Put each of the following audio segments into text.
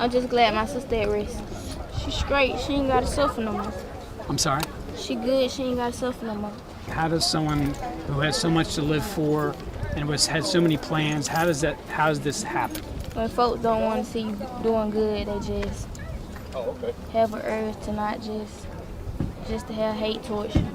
I'm just glad my sister at rest. She's straight. She ain't got to suffer no more. I'm sorry? She good. She ain't got to suffer no more. How does someone who has so much to live for and had so many plans, how does this happen? When folks don't want to see you doing good, they just have an urge to not just to have hate towards you.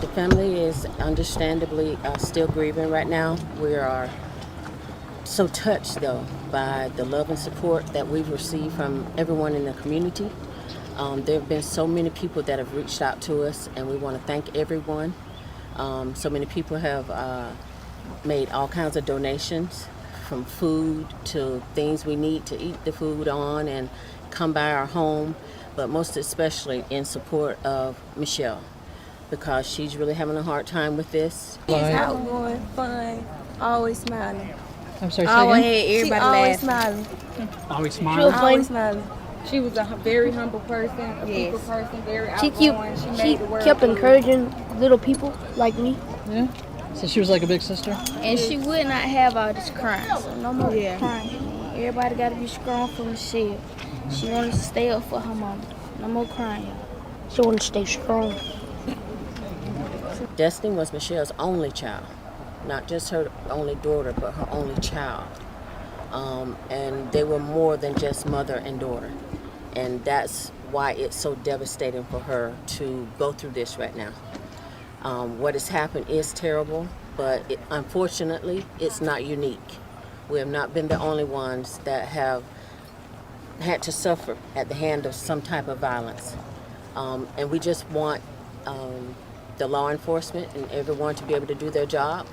The family is understandably still grieving right now. We are so touched, though, by the love and support that we've received from everyone in the community. There have been so many people that have reached out to us, and we want to thank everyone. So many people have made all kinds of donations, from food to things we need to eat the food on and come by our home, but most especially in support of Michelle, because she's really having a hard time with this. She's outgoing, fun, always smiling. I'm sorry, Always everybody smiling. Always smiling? Always smiling. She was a very humble person, a people person, very outgoing. She kept encouraging little people like me. Yeah. So she was like a big sister? And she would not have all this crying. So no more crying. Everybody got to be strong for Michelle. She wanted to stay up for her mama. No more crying. She wanted to stay strong. Destinee was Michelle's only child, not just her only daughter, but her only child. And they were more than just mother and daughter. And that's why it's so devastating for her to go through this right now. What has happened is terrible, but unfortunately, it's not unique. We have not been the only ones that have had to suffer at the hand of some type of violence. And we just want the law enforcement and everyone to be able to do their job,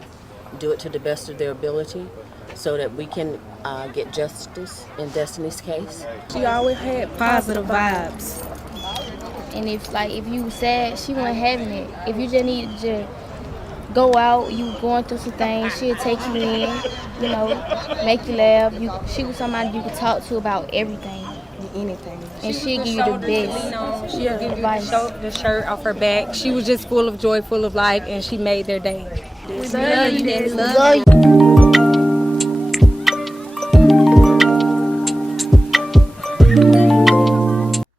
do it to the best of their ability, so that we can get justice in Destinee's case. She always had positive vibes. And if you sad, she wasn't having it. If you just need to go out, you going through some things, she'll take you in, make you laugh. She was somebody you could talk to about everything. Anything. And she'll give you the best. She'll give you the shirt off her back. She was just full of joy, full of life, and she made their day. We love you, Daddy. Love you.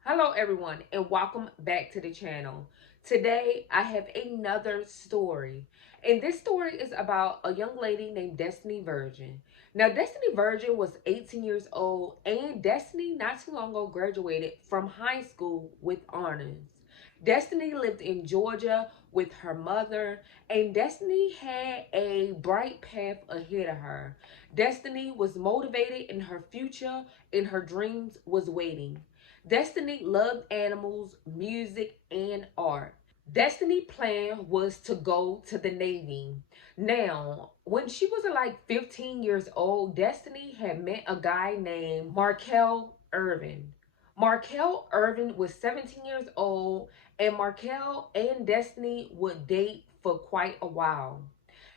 Hello everyone, and welcome back to the channel. Today I have another story, and this story is about a young lady named Destinee Virgin. Now, Destinee Virgin was 18 years old, and Destinee not too long ago graduated from high school with honors. Destinee lived in Georgia with her mother, and Destinee had a bright path ahead of her. Destinee was motivated in her future, and her dreams was waiting. Destinee loved animals, music, and art. Destinee's plan was to go to the Navy. Now, when she was like 15 years old, Destinee had met a guy named Markel Irvin. Markel Irvin was 17 years old, and Markel and Destinee would date for quite a while.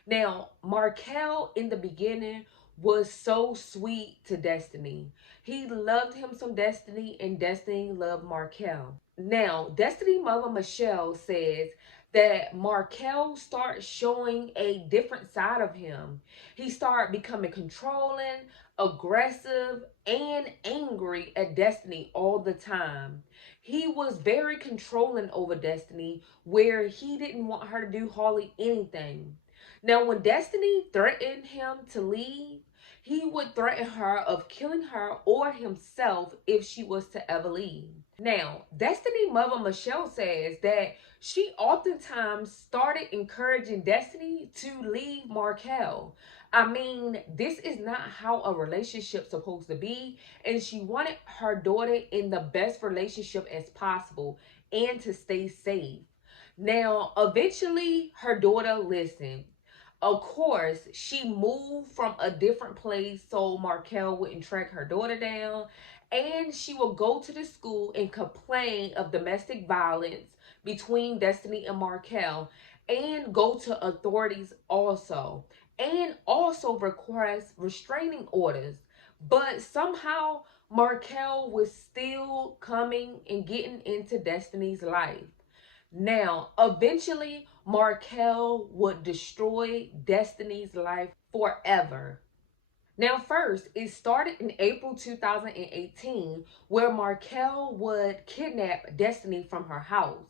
Now, Markel in the beginning was so sweet to Destinee. He loved him some Destinee, and Destinee loved Markel. Now, Destinee mother Michelle says that Markel started showing a different side of him. He started becoming controlling, aggressive, and angry at Destinee all the time. He was very controlling over Destinee, where he didn't want her to do hardly anything. Now, when Destinee threatened him to leave, he would threaten her of killing her or himself if she was to ever leave. Now, Destinee mother Michelle says that she oftentimes started encouraging Destinee to leave Markel. I mean, this is not how a relationship's supposed to be, and she wanted her daughter in the best relationship as possible and to stay safe. Now, eventually, her daughter listened. Of course, she moved from a different place so Markel wouldn't track her daughter down, and she would go to the school and complain of domestic violence between Destinee and Markel, and go to authorities also, and also request restraining orders. But somehow Markel was still coming and getting into Destinee's life. Now, eventually, Markel would destroy Destinee's life forever. Now, first, it started in April 2018 where Markel would kidnap Destinee from her house.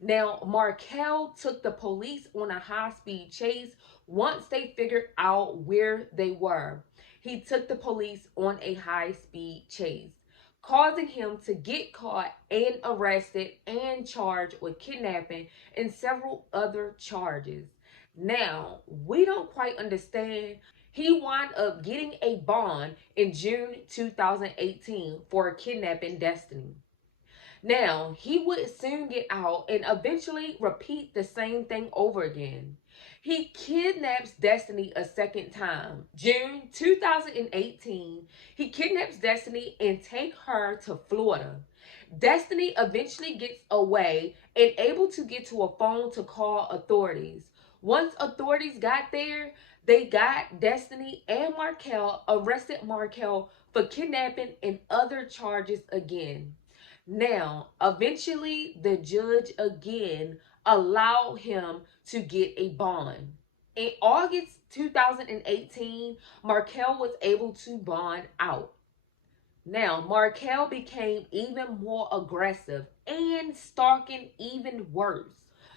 Now, Markel took the police on a high-speed chase once they figured out where they were. He took the police on a high-speed chase, causing him to get caught and arrested and charged with kidnapping and several other charges. Now, we don't quite understand. He wound up getting a bond in June 2018 for kidnapping Destinee. Now, he would soon get out and eventually repeat the same thing over again. He kidnaps Destinee a second time. June 2018, he kidnaps Destinee and take her to Florida. Destinee eventually gets away and able to get to a phone to call authorities. Once authorities got there, they got Destinee and Markel, arrested Markel for kidnapping and other charges again. Now, eventually, the judge again allowed him to get a bond. In August 2018, Markel was able to bond out. Now, Markel became even more aggressive and stalking even worse.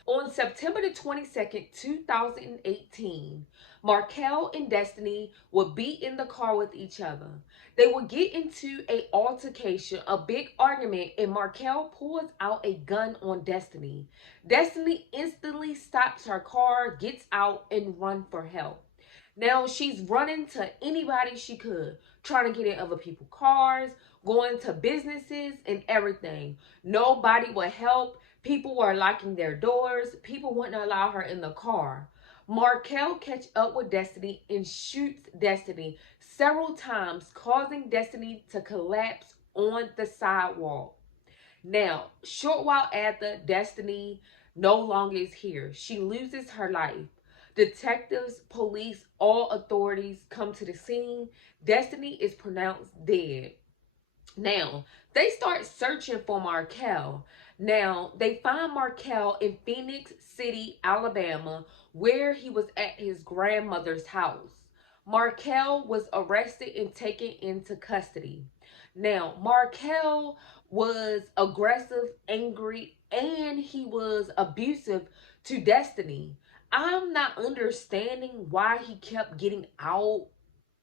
On September the 22nd, 2018, Markel and Destinee would be in the car with each other. They would get into a altercation, a big argument, and Markel pulls out a gun on Destinee. Destinee instantly stops her car, gets out, and runs for help. Now she's running to anybody she could, trying to get in other people's cars, going to businesses and everything. Nobody would help. People were locking their doors. People wouldn't allow her in the car. Markel catch up with Destinee and shoots Destinee several times, causing Destinee to collapse on the sidewalk. Now, short while after, Destinee no longer is here. She loses her life. Detectives, police, all authorities come to the scene. Destinee is pronounced dead. Now, they start searching for Markel. Now, they find Markel in Phoenix City, Alabama, where he was at his grandmother's house. Markel was arrested and taken into custody. Now, Markel was aggressive, angry, and he was abusive to Destinee. I'm not understanding why he kept getting out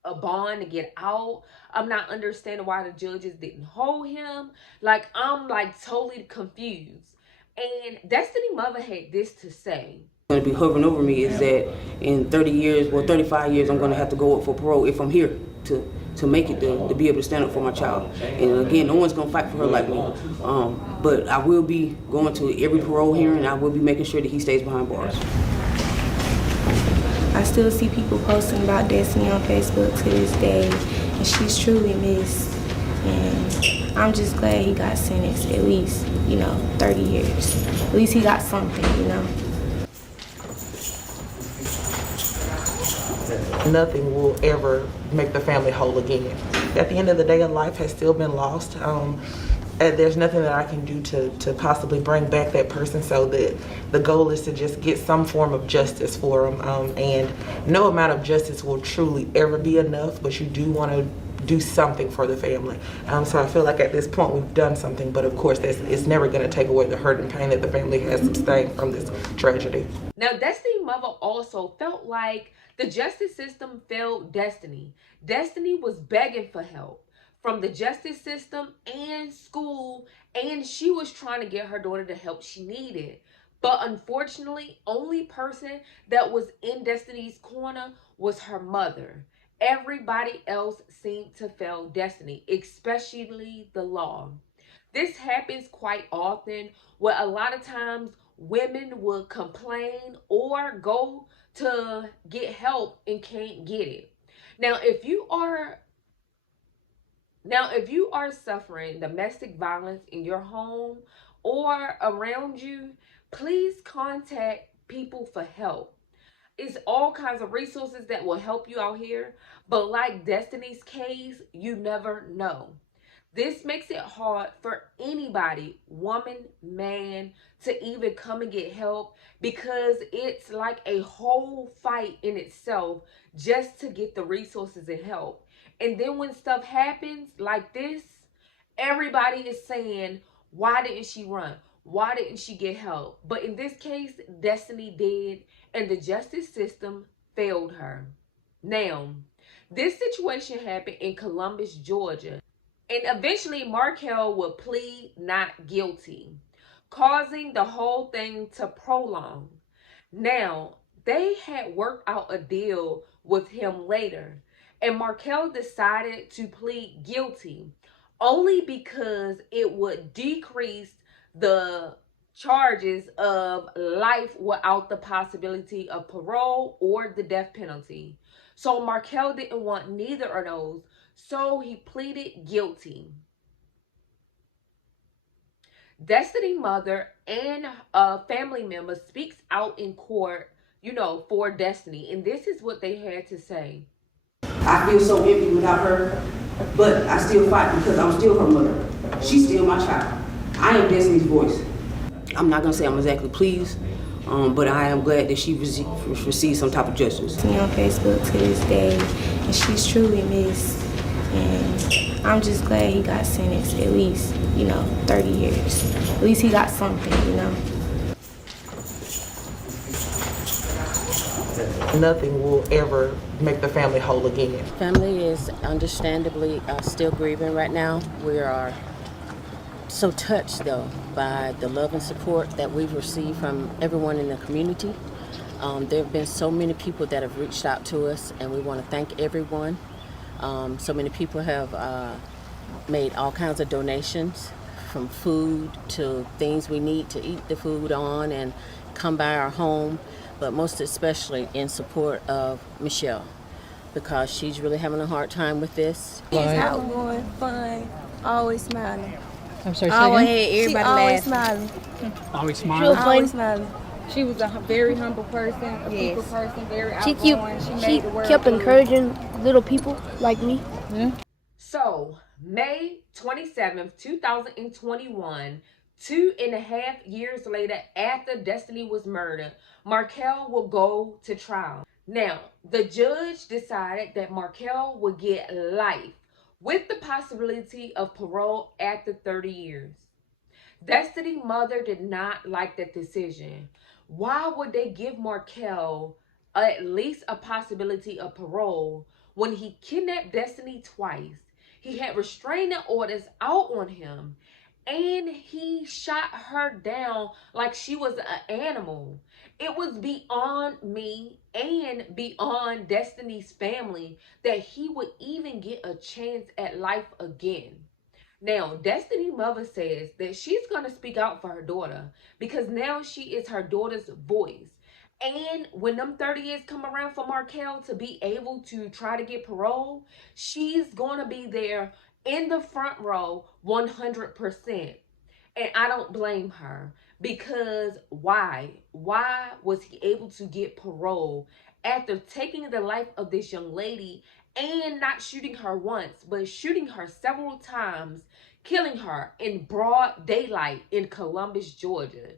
a bond to get out. I'm not understanding why the judges didn't hold him. Like, I'm like totally confused. And Destinee mother had this to say. Going to be hovering over me is that in 30 years, well, 35 years, I'm going to have to go up for parole if I'm here to make it, to be able to stand up for my child. And again, no one's going to fight for her like me. But I will be going to every parole hearing. I will be making sure that he stays behind bars. I still see people posting about Destinee on Facebook to this day, and she's truly missed. And I'm just glad he got sentenced at least, 30 years. At least he got something, Nothing will ever make the family whole again. At the end of the day, a life has still been lost. And there's nothing that I can do to possibly bring back that person, so that the goal is to just get some form of justice for them. And no amount of justice will truly ever be enough, but you do want to do something for the family. So I feel like at this point we've done something, but of course it's never going to take away the hurt and pain that the family has sustained from this tragedy. Now, Destinee's mother also felt like the justice system failed Destinee. Destinee was begging for help from the justice system and school, and she was trying to get her daughter the help she needed. But unfortunately, only person that was in Destinee's corner was her mother. Everybody else seemed to fail Destinee, especially the law. This happens quite often, where a lot of times women will complain or go to get help and can't get it. Now, if you are suffering domestic violence in your home or around you, please contact people for help. It's all kinds of resources that will help you out here. But like Destinee's case, you never know. This makes it hard for anybody, woman, man, to even come and get help, because it's like a whole fight in itself just to get the resources and help. And then when stuff happens like this, everybody is saying, why didn't she run? Why didn't she get help? But in this case, Destinee did, and the justice system failed her. Now, this situation happened in Columbus, Georgia. And eventually, Markel would plead not guilty, causing the whole thing to prolong. Now, they had worked out a deal with him later, and Markel decided to plead guilty only because it would decrease the charges of life without the possibility of parole or the death penalty. So Markel didn't want neither of those, so he pleaded guilty. Destinee mother and a family member speaks out in court, for Destinee, and this is what they had to say. I feel so empty without her, but I still fight because I'm still her mother. She's still my child. I am Destinee's voice. I'm not gonna say I'm exactly pleased, but I am glad that she received some type of justice. On Facebook to this day, and she's truly missed. And I'm just glad he got sentenced at least, 30 years. At least he got something. Nothing will ever make the family whole again. Family is understandably still grieving right now. We are so touched, though, by the love and support that we've received from everyone in the community. There have been so many people that have reached out to us, and we want to thank everyone. So many people have made all kinds of donations, from food to things we need to eat the food on and come by our home, but most especially in support of Michelle, because she's really having a hard time with this. She's outgoing, fun, always smiling. I'm sorry, say Always again? had everybody always laughing. Always She smiling. was Always funny. smiling. She was a very humble person, a Yes. people person, very She outgoing. she made the world kept go. encouraging little people like me. Yeah. So, May 27th, 2021, 2.5 years later after Destinee was murdered, Markel will go to trial. Now, the judge decided that Markel would get life with the possibility of parole after 30 years. Destinee's mother did not like that decision. Why would they give Markel at least a possibility of parole when he kidnapped Destinee twice? He had restraining orders out on him, and he shot her down like she was an animal. It was beyond me and beyond Destinee's family that he would even get a chance at life again. Now, Destinee mother says that she's going to speak out for her daughter because now she is her daughter's voice. And when them 30 years come around for Markel to be able to try to get parole, she's going to be there in the front row 100%. And I don't blame her, because why? Why was he able to get parole after taking the life of this young lady and not shooting her once, but shooting her several times, killing her in broad daylight in Columbus, Georgia?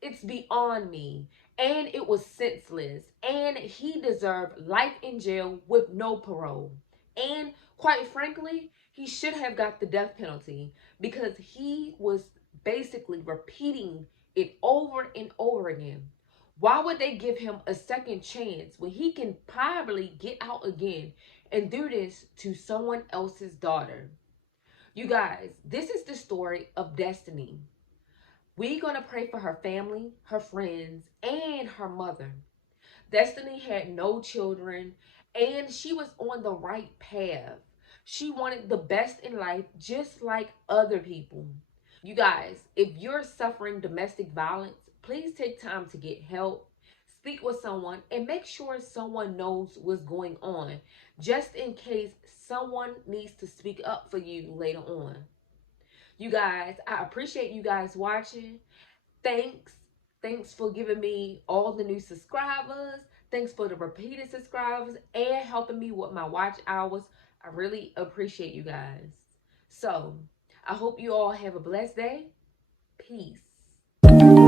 It's beyond me. And it was senseless. And he deserved life in jail with no parole. And quite frankly, he should have got the death penalty, because he was basically repeating it over and over again. Why would they give him a second chance when he can probably get out again and do this to someone else's daughter? You guys, this is the story of Destinee. We're going to pray for her family, her friends, and her mother. Destinee had no children, and she was on the right path. She wanted the best in life just like other people. You guys, if you're suffering domestic violence, please take time to get help. Speak with someone and make sure someone knows what's going on, just in case someone needs to speak up for you later on. You guys, I appreciate you guys watching. Thanks. Thanks for giving me all the new subscribers. Thanks for the repeated subscribers and helping me with my watch hours. I really appreciate you guys. So, I hope you all have a blessed day. Peace.